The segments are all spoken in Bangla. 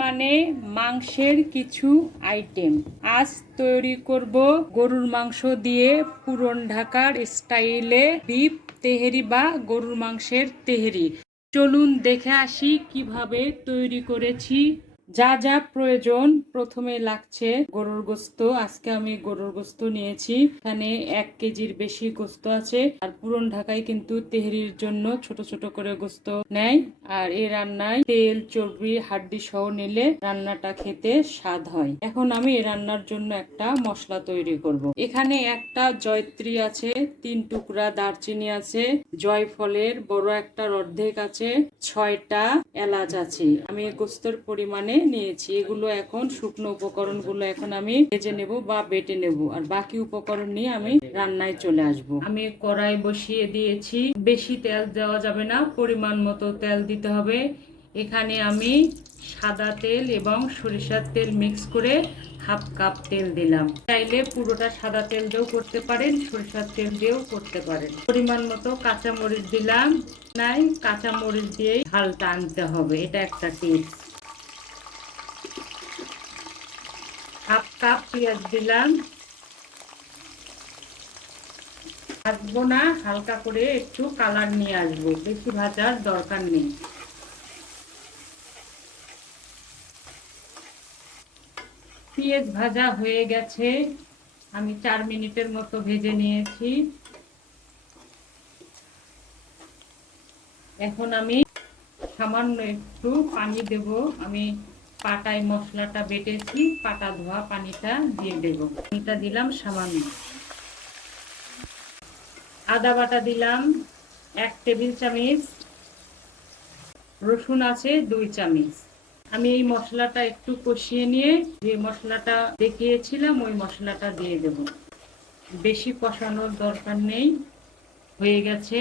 মানে মাংসের কিছু আইটেম। আজ তৈরি করব গরুর মাংস দিয়ে পুরন ঢাকার স্টাইলে বিফ তেহেরি বা গরুর মাংসের তেহেরি। চলুন দেখে আসি কিভাবে তৈরি করেছি। যা যা প্রয়োজন, প্রথমে লাগছে গরুর গোস্ত। আজকে আমি গরুর গোস্ত নিয়েছি, এখানে 1 কেজির বেশি গোস্ত আছে। আর পুরন ঢাকায় কিন্তু তেহরির জন্য ছোট ছোট করে গোস্ত নেয়। আর এই রান্নায় তেল চর্বি হাড্ডি সহ নিলে রান্নাটা খেতে স্বাদ হয়। এখন আমি এই রান্নার জন্য একটা মশলা তৈরি করব। এখানে একটা জয়ত্রী আছে, 3 টুকরা দারচিনি আছে, জয়ফলের বড় একটা অর্ধেক আছে, 6টা এলাচ আছে। আমি গোস্তের পরিমাণে নিয়েছি। এগুলো এখন শুকনো উপকরণগুলো এখন আমি ভেজে নেব বা বেটে নেব। আর বাকি উপকরণ নিয়ে আমি রান্নায় চলে আসব। আমি কড়াই বসিয়ে দিয়েছি। বেশি তেল দেওয়া যাবে না, পরিমাণ মতো তেল দিতে হবে। এখানে আমি সাদা তেল এবং সরিষার তেল মিক্স করে হাফ কাপ তেল দিলাম। চাইলে পুরোটা সাদা তেল দিয়েও করতে পারেন, সরিষার তেল দিয়েও করতে পারেন। পরিমাণ মতো কাঁচামরিচ দিলাম। নাই কাঁচামরিচ দিয়েই ঝালটা আনতে হবে, এটা একটা টিপস। হাফ কাপ পেঁয়াজ দিলাম। ভাজবো না, হালকা করে একটু কালার নিয়ে আসবো, বেশি ভাজার দরকার নেই। পেঁয়াজ ভাজা হয়ে গেছে, আমি 4 মিনিটের মতো ভেজে নিয়েছি। এখন আমি সামান্য একটু পানি দেব। আমি পাটায় মশলাটা বেটেছি, পাটা ধোয়া পানিটা দিয়ে দেব। পানিটা দিলাম সামান্য। আদা বাটা দিলাম 1 টেবিল চামচ, রসুন আছে 2 চামচ। আমি এই মশলাটা একটু কষিয়ে নিয়ে যে মশলাটা দেখিয়েছিলাম ওই মশলাটা দিয়ে দেব। বেশি কষানোর দরকার নেই, হয়ে গেছে।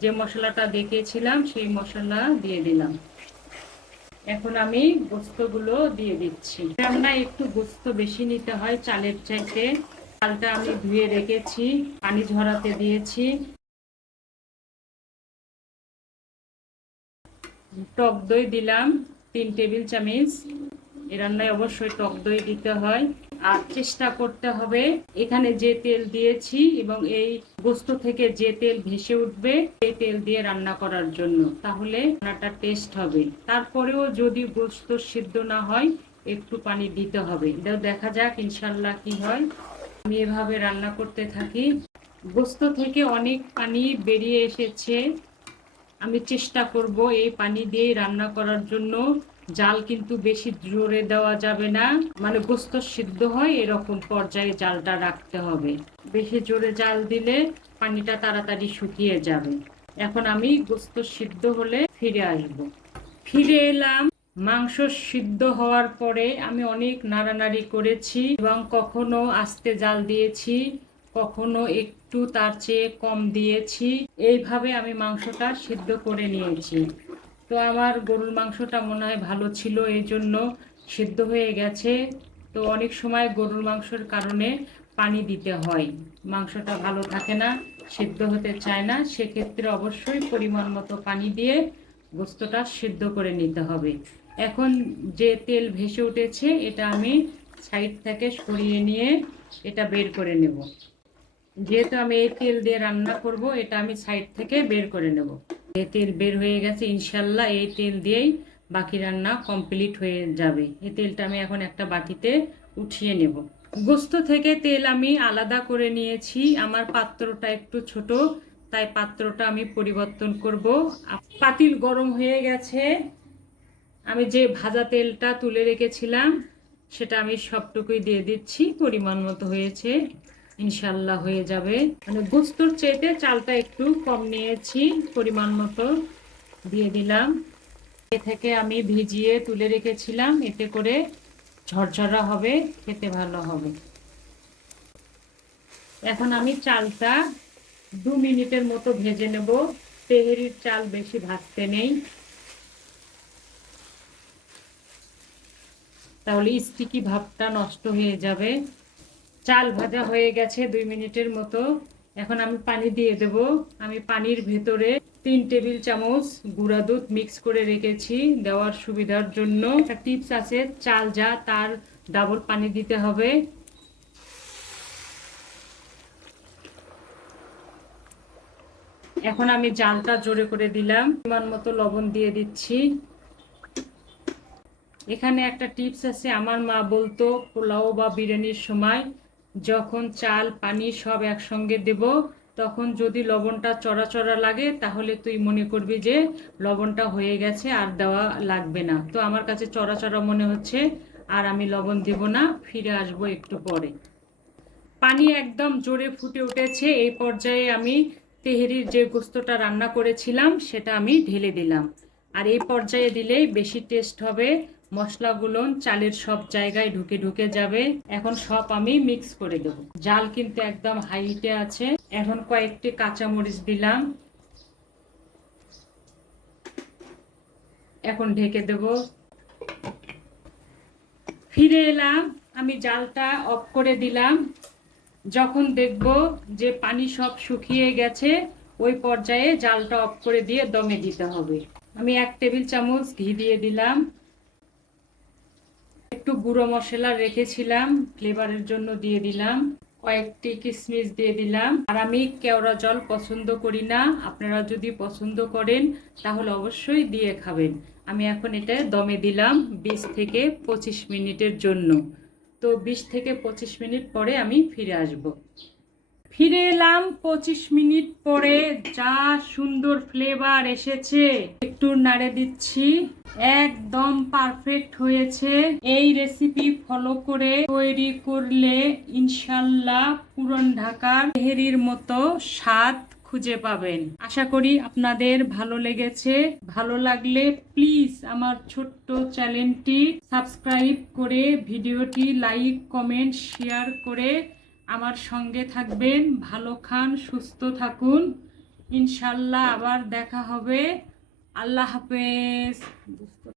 যে মশলাটা দেখিয়েছিলাম সেই মশলা দিয়ে দিলাম। এখন আমি গোস্তগুলো দিয়ে দিচ্ছি। রান্নায় একটু গোস্ত বেশি নিতে হয় চালের চাইতে। চালটা আমি ধুয়ে রেখেছি, পানি ঝরাতে দিয়েছি। টক দই দিলাম 3 টেবিল চামচ। এই রান্নায় অবশ্যই টক দই দিতে হয়। আর চেষ্টা করতে হবে এখানে যে তেল দিয়েছি এবং এই গোস্ত থেকে যে তেল ভেসে উঠবে সেই তেল দিয়ে রান্না করার জন্য, তাহলে রান্নাটা টেস্ট হবে। তারপরেও যদি গোস্ত সিদ্ধ না হয় একটু পানি দিতে হবে। এটাও দেখা যাক ইনশাল্লাহ কি হয়। আমি এভাবে রান্না করতে থাকি। গোস্ত থেকে অনেক পানি বেরিয়ে এসেছে। আমি চেষ্টা করব এই পানি দিয়ে রান্না করার জন্য। জাল কিন্তু বেশি জোরে দেওয়া যাবে না, মানে গোস্ত সিদ্ধ হয় এরকম পর্যায়ে জালটা রাখতে হবে। বেশি জোরে জাল দিলে পানিটা তাড়াতাড়ি শুকিয়ে যাবে। এখন আমি গোস্ত সিদ্ধ হলে ফিরে আসব। ফিরে এলাম। মাংস সিদ্ধ হওয়ার পরে আমি অনেক নাড়ানাড়ি করেছি এবং কখনো আস্তে জাল দিয়েছি, কখনো একটু তার চেয়ে কম দিয়েছি। এইভাবে আমি মাংসটা সিদ্ধ করে নিয়েছি। তো আমার গরুর মাংসটা মনে হয় ভালো ছিল, এই জন্য সিদ্ধ হয়ে গেছে। তো অনেক সময় গরুর মাংসের কারণে পানি দিতে হয়, মাংসটা ভালো থাকে না, সিদ্ধ হতে চায় না। সেক্ষেত্রে অবশ্যই পরিমাণ মতো পানি দিয়ে গোস্তটা সিদ্ধ করে নিতে হবে। এখন যে তেল ভেসে উঠেছে এটা আমি সাইড থেকে সরিয়ে নিয়ে এটা বের করে নেব। যেহেতু আমি এই তেল দিয়ে রান্না করব, এটা আমি সাইড থেকে বের করে নেব। এই তেল বের হয়ে গেছে, ইনশাল্লাহ এই তেল দিয়েই বাকি রান্না কমপ্লিট হয়ে যাবে। এই তেলটা আমি এখন একটা বাটিতে উঠিয়ে নেব। গোস্ত থেকে তেল আমি আলাদা করে নিয়েছি। আমার পাত্রটা একটু ছোট, তাই পাত্রটা আমি পরিবর্তন করব। পাতিল গরম হয়ে গেছে। আমি যে ভাজা তেলটা তুলে রেখেছিলাম সেটা আমি সবটুকুই দিয়ে দিচ্ছি। পরিমাণ মতো হয়েছে, ইনশাল্লাহ হয়ে যাবে। মানে গোস্তর চেয়েতে চালটা একটু কম নিয়েছি, পরিমাণ মতো দিয়ে দিলাম। এ থেকে আমি ভিজিয়ে তুলে রেখেছিলাম, এতে করে ঝরঝরা হবে, খেতে ভালো হবে। এখন আমি চালটা 2 মিনিটের মতো ভেজে নেব। তেহেরির চাল বেশি ভাজতে নেই, তাহলে স্টিকি ভাবটা নষ্ট হয়ে যাবে। চাল ভাজা হয়ে গেছে 2 মিনিটের মতো। এখন আমি পানি দিয়ে দেব। আমি পানির ভেতরে 3 টেবিল চামচ গুঁড়া দুধ মিক্স করে রেখেছি দেওয়ার সুবিধার জন্য। একটা টিপস আছে, চাল যা তার ডাবল পানি দিতে হবে। এখন আমি জালটা জোরে করে দিলাম, পরিমাণ মতো লবণ দিয়ে দিচ্ছি। এখানে একটা টিপস আছে, আমার মা বলতো পোলাও বা বিরিয়ানির সময় যখন চাল পানি সব একসঙ্গে দেব, তখন যদি লবণটা চড়া চড়া লাগে তাহলে তুই মনে করবি যে লবণটা হয়ে গেছে আর দেওয়া লাগবে না। তো আমার কাছে চড়া চড়া মনে হচ্ছে, আর আমি লবণ দেব না, ফিরে আসবো একটু পরে। পানি একদম জোরে ফুটে উঠেছে, এই পর্যায়ে আমি তেহেরির যে গোস্তটা রান্না করেছিলাম সেটা আমি ঢেলে দিলাম। আর এই পর্যায়ে দিলেই বেশি টেস্ট হবে, মশলাগুলো চালের সব জায়গায় ঢুকে ঢুকে যাবে। এখন সব আমি মিক্স করে দেব। জাল কিন্তু একদম হাই হিটে আছে। এখন কয়েকটি কাঁচামরিচ দিলাম, এখন ঢেকে দেব। ফিরে এলাম, আমি জালটা অফ করে দিলাম। যখন দেখব যে পানি সব শুকিয়ে গেছে, ওই পর্যায়ে জালটা অফ করে দিয়ে দমে দিতে হবে। আমি 1 টেবিল চামচ ঘি দিয়ে দিলাম, একটু গুঁড়ো মশলা রেখেছিলাম ফ্লেভারের জন্য দিয়ে দিলাম, কয়েকটি কিশমিশ দিয়ে দিলাম। আর আমি কেওড়া জল পছন্দ করি না, আপনারা যদি পছন্দ করেন তাহলে অবশ্যই দিয়ে খাবেন। আমি এখন এটা দমে দিলাম 20 থেকে 25 মিনিটের জন্য। তো 20 থেকে 25 মিনিট পরে আমি ফিরে আসব। ফিরে এলাম 25 মিনিট পরে, যা সুন্দর ফ্লেভার এসেছে। একটু নাড়ে দিচ্ছি, একদম পারফেক্ট হয়েছে। এই রেসিপি ফলো করে তৈরি করলে ইনশাল্লাহ পুরান ঢাকার তেহেরির মতো স্বাদ খুঁজে পাবেন। আশা করি আপনাদের ভালো লেগেছে। ভালো লাগলে প্লিজ আমার ছোট্ট চ্যানেলটি সাবস্ক্রাইব করে ভিডিওটি লাইক কমেন্ট শেয়ার করে আমার সঙ্গে থাকবেন। ভালো খান, সুস্থ থাকুন, ইনশাল্লাহ আবার দেখা হবে। আল্লাহ হাফেজ।